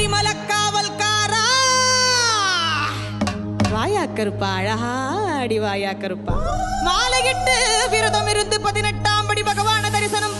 காவல்காரா. வாயா கருப்பா அழகா அடி வாயா கருப்பா மாலையிட்டு விரதம் இருந்து பதினெட்டாம் படி பகவான தரிசனம்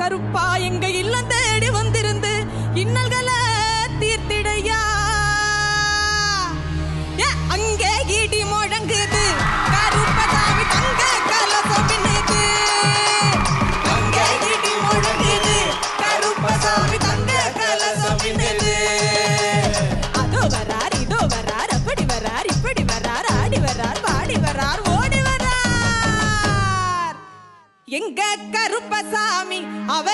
கருப்பா எங்கையே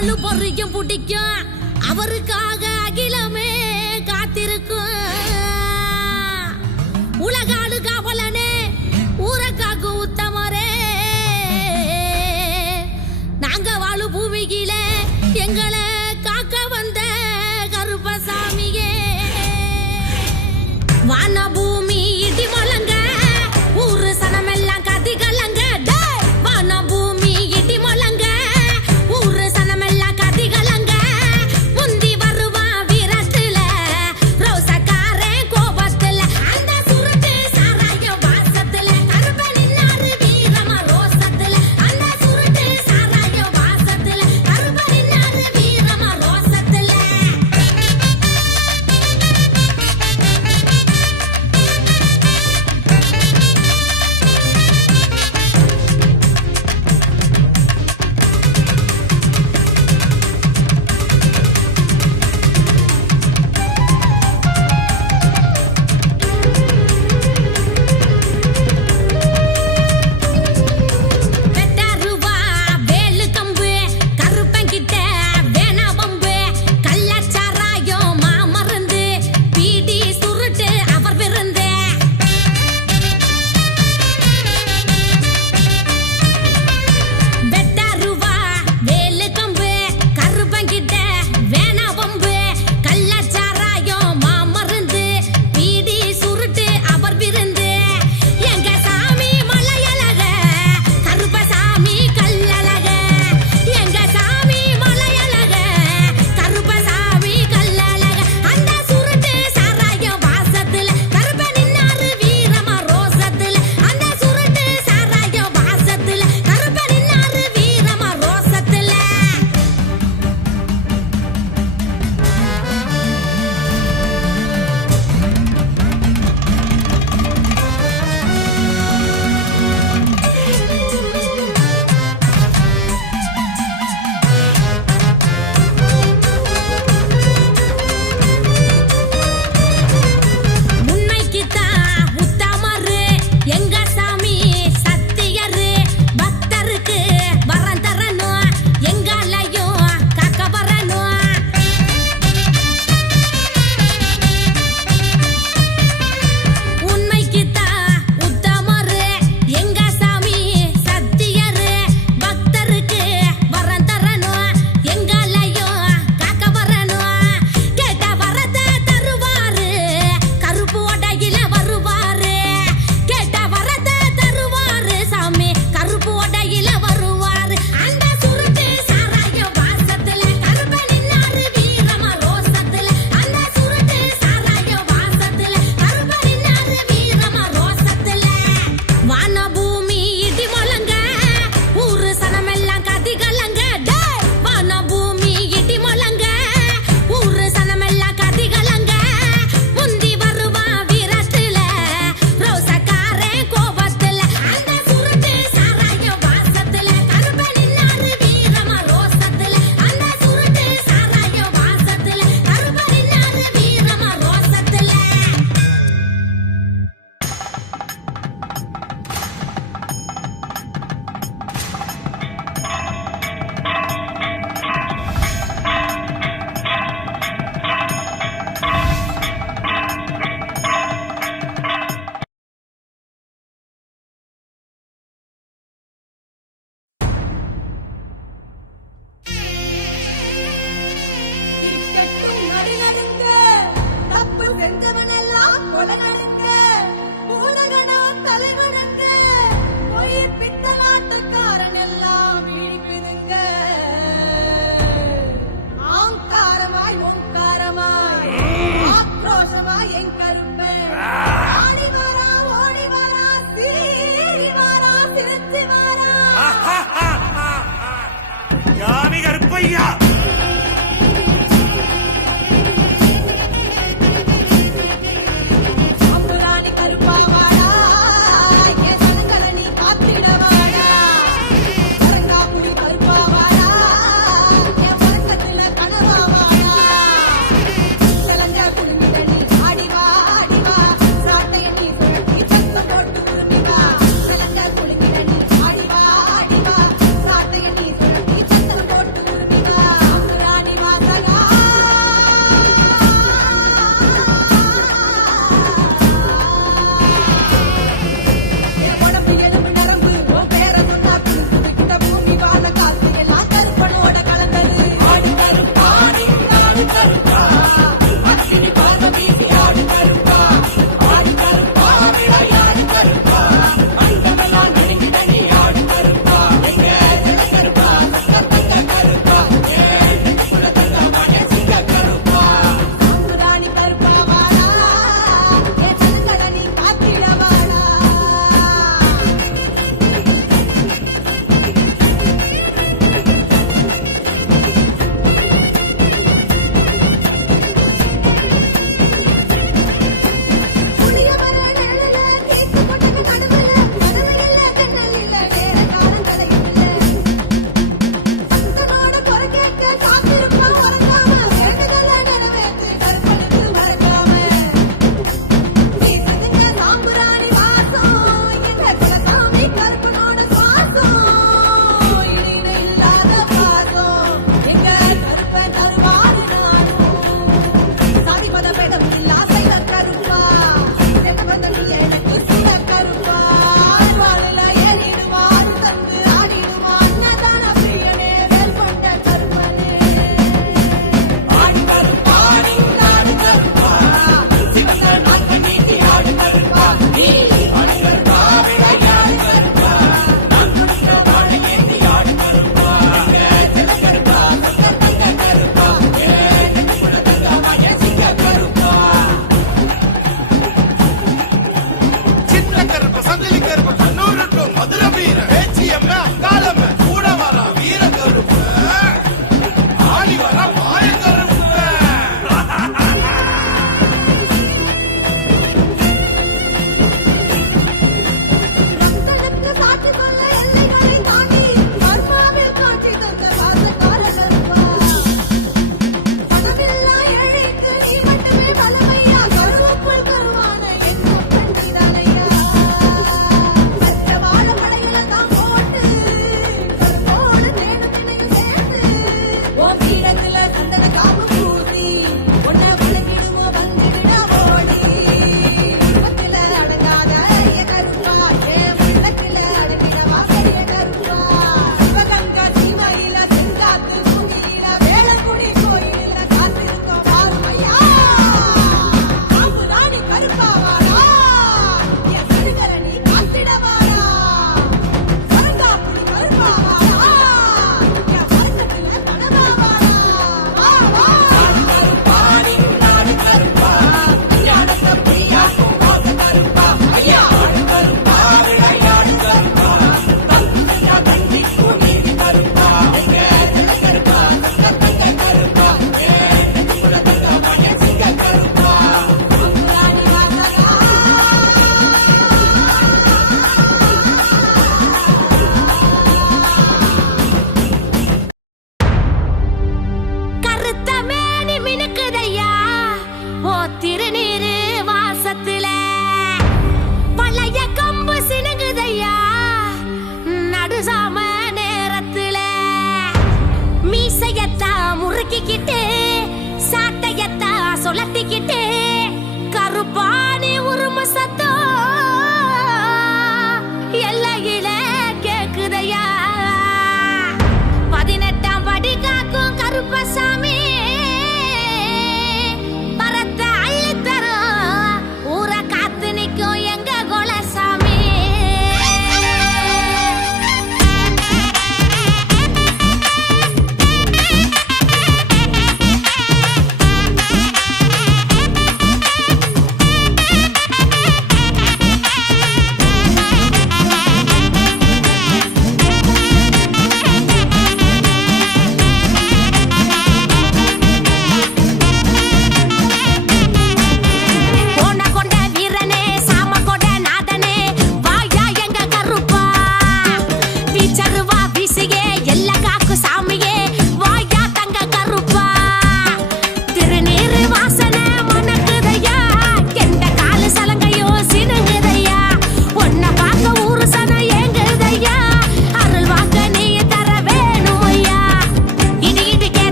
பாலு பறிக்க பிடிக்கும். அவருக்காக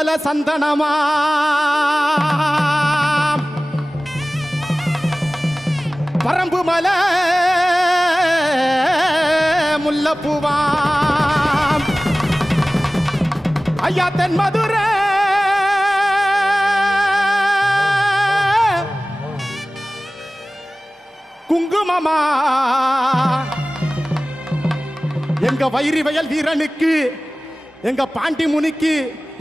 கொல்லிமல சந்தனமா? பரம்பு மலை முல்லப்பூவாம் ஐயா தென் மதுரை. குங்குமமா? எங்க வைரி வயல் வீரனுக்கு எங்க பாண்டி முனிக்கு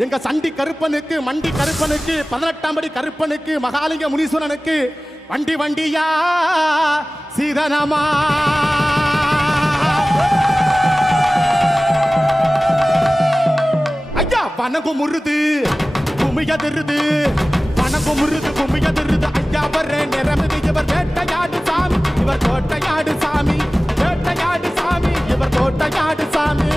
எங்க சண்டி கருப்பனுக்கு மண்டி கருப்பனுக்கு பதினெட்டாம் படி கருப்பனுக்கு மகாலிங்க முனீஸ்வரனுக்கு வண்டி வண்டியா சீதனமா? ஐயா வனங்கும் முருது குமியதிருது வனங்கும் முருது குமியதிருது ஐயா வர்ற நிறமிது இவர் வேட்டையாடு சாமி இவர் கோட்டையாடு சாமி. வேட்டையாடு சாமி இவர் கோட்டையாடு சாமி.